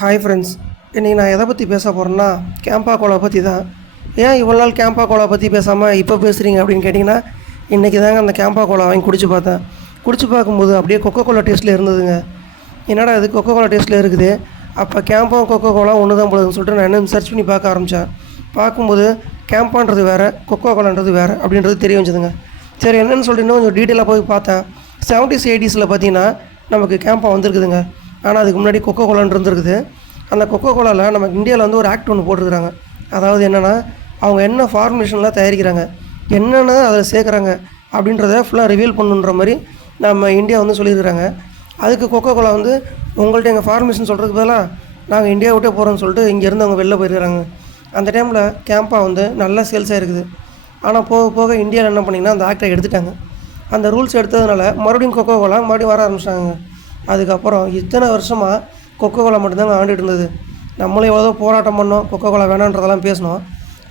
Hi friends, இன்றைக்கி நான் எதை பற்றி பேச போகிறேன்னா கேம்பா கோலா பற்றி தான். ஏன் இவ்வளோ நாள் கேம்பா கோலா பற்றி பேசாமல் இப்போ பேசுகிறீங்க அப்படின்னு கேட்டிங்கன்னா, இன்றைக்கி தாங்க அந்த கேம்பா கோலா வாங்கி குடிச்சு பார்த்தேன். குடிச்சு பார்க்கும்போது அப்படியே கொக்கோ கோலா டேஸ்ட்டில் இருந்ததுங்க. என்னடா இது கொக்கோ கோலா டேஸ்ட்டில் இருக்குது, அப்போ கேம்பா கொக்கோ கோலா ஒன்று தான் போடுதுன்னு சொல்லிட்டு நான் என்ன சர்ச் பண்ணி பார்க்க ஆரம்பித்தேன். பார்க்கும்போது கேம்பான்றது வேறு, கொக்கோ கோலான்றது வேறு அப்படின்றது தெரிய வந்ததுங்க. சரி என்னென்னு சொல்லிட்டு இன்னும் கொஞ்சம் டீட்டெயிலாக போய் பார்த்தேன். 70s 80ஸில் பார்த்தீங்கன்னா நமக்கு கேம்பா வந்திருக்குதுங்க. ஆனால் அதுக்கு முன்னாடி கொக்கோ கோலான்னு இருந்திருக்குது. அந்த கொக்கோ கோலாவில் நம்ம இந்தியாவில் வந்து ஒரு ஆக்ட் ஒன்று போட்டிருக்கிறாங்க. அதாவது என்னென்னா, அவங்க என்ன ஃபார்முலேஷன்லாம் தயாரிக்கிறாங்க, என்னென்ன அதில் சேர்க்குறாங்க அப்படின்றத ஃபுல்லாக ரிவீல் பண்ணுன்ற மாதிரி நம்ம இந்தியா வந்து சொல்லியிருக்கிறாங்க. அதுக்கு கொக்கோ கோலா வந்து உங்கள்கிட்ட எங்கள் ஃபார்முலேஷன் சொல்கிறதுக்கு பதிலாக நாங்கள் இந்தியா விட்டே போகிறோன்னு சொல்லிட்டு இங்கேருந்து அவங்க வெளில போயிருக்கிறாங்க. அந்த டைமில் கேம்பா வந்து நல்லா சேல்ஸ் ஆகிருக்குது. ஆனால் போக போக இந்தியாவில் என்ன பண்ணிங்கன்னா அந்த ஆக்டை எடுத்துட்டாங்க. அந்த ரூல்ஸ் எடுத்ததுனால மறுபடியும் கொக்கோ கோலா மறுபடியும் வர ஆரம்பிச்சிட்டாங்க. அதுக்கப்புறம் இத்தனை வருஷமாக கொக்கோ கோலா மட்டும்தாங்க ஆண்டுட்டு இருந்தது. நம்மளும் எவ்வளோ போராட்டம் பண்ணோம், கொக்கோ கோலா வேணான்றதெல்லாம் பேசினோம்.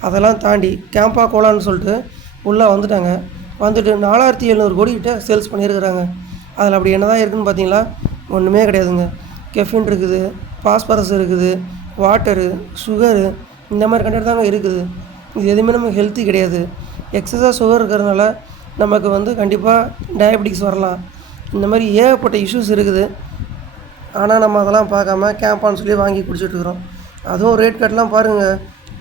அதெல்லாம் தாண்டி கேம்பா கோலான்னு சொல்லிட்டு உள்ளே வந்துட்டாங்க. வந்துட்டு 4700 கோடி கிட்ட சேல்ஸ் பண்ணியிருக்கிறாங்க. அதில் அப்படி என்ன தான் இருக்குதுன்னு பார்த்தீங்களா, ஒன்றுமே கிடையாதுங்க. கெஃபின் இருக்குது, பாஸ்பரஸ் இருக்குது, வாட்டரு, சுகரு, இந்த மாதிரி கண்டென்ட் தாங்க இருக்குது. இது எதுவுமே நமக்கு ஹெல்த்தி கிடையாது. எக்ஸஸாக சுகர் இருக்கிறதுனால நமக்கு வந்து கண்டிப்பாக டயபெட்டிக்ஸ் வரலாம். இந்த மாதிரி ஏகப்பட்ட இஷ்யூஸ் இருக்குது. ஆனால் நம்ம அதெல்லாம் பார்க்காம கேம்பான்னு சொல்லி வாங்கி குடிச்சிட்ருக்குறோம். அதுவும் ரேட் கட்டெலாம் பாருங்கள்.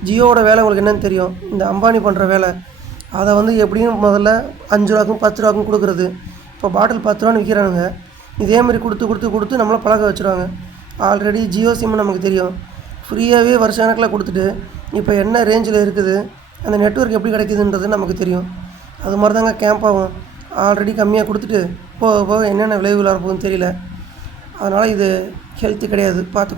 ஜியோவோட வேலை உங்களுக்கு என்னென்னு தெரியும். இந்த அம்பானி பண்ணுற வேலை அதை வந்து எப்படியும் முதல்ல 5 ரூபாக்கும் 10 ரூபாக்கும் கொடுக்குறது. இப்போ பாட்டில் 10 ரூபான்னு விற்கிறானுங்க. இதேமாதிரி கொடுத்து நம்மளை பழக வச்சுருவாங்க. ஆல்ரெடி ஜியோ சிம்மு நமக்கு தெரியும், ஃப்ரீயாகவே வருஷ கணக்கில் கொடுத்துட்டு இப்போ என்ன ரேஞ்சில் இருக்குது, அந்த நெட்வொர்க் எப்படி கிடைக்குதுன்றது நமக்கு தெரியும். அது மாதிரி தாங்க கேம்பாகும். ஆல்ரெடி கம்மியாக கொடுத்துட்டு போக போக என்னென்ன விளைவுகள் வரப்போகுதுன்னு தெரியல. அதனால் இது ஹெல்த்து கிடையாது, பார்த்து